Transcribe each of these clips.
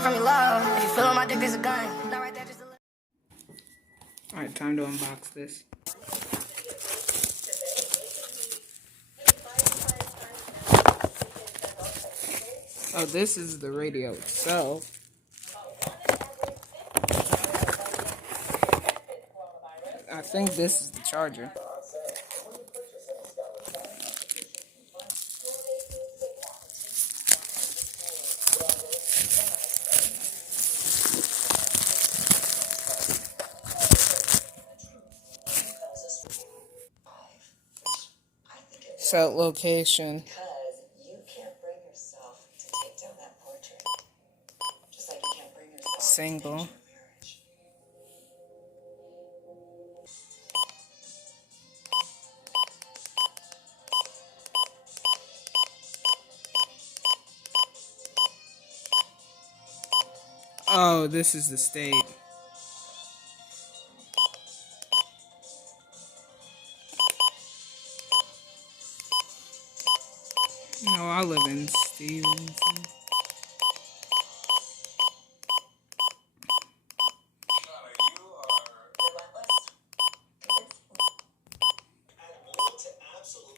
run from your love. If you feel on my dick, there's a gun. Not right there, just a little. Alright, time to unbox this. Oh, this is the radio itself. I think this is the charger. Set location. Because you can't bring yourself to take down that portrait. Just like you can't bring yourself Single. to end your marriage. Oh, this is the state. No, I live in Stevenson.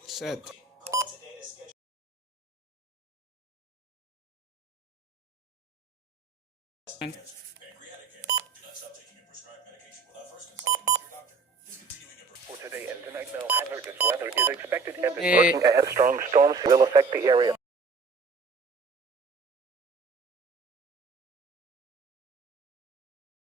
Set. For today and tonight, no hazardous weather is expected, and this looking ahead, strong storms will affect the area.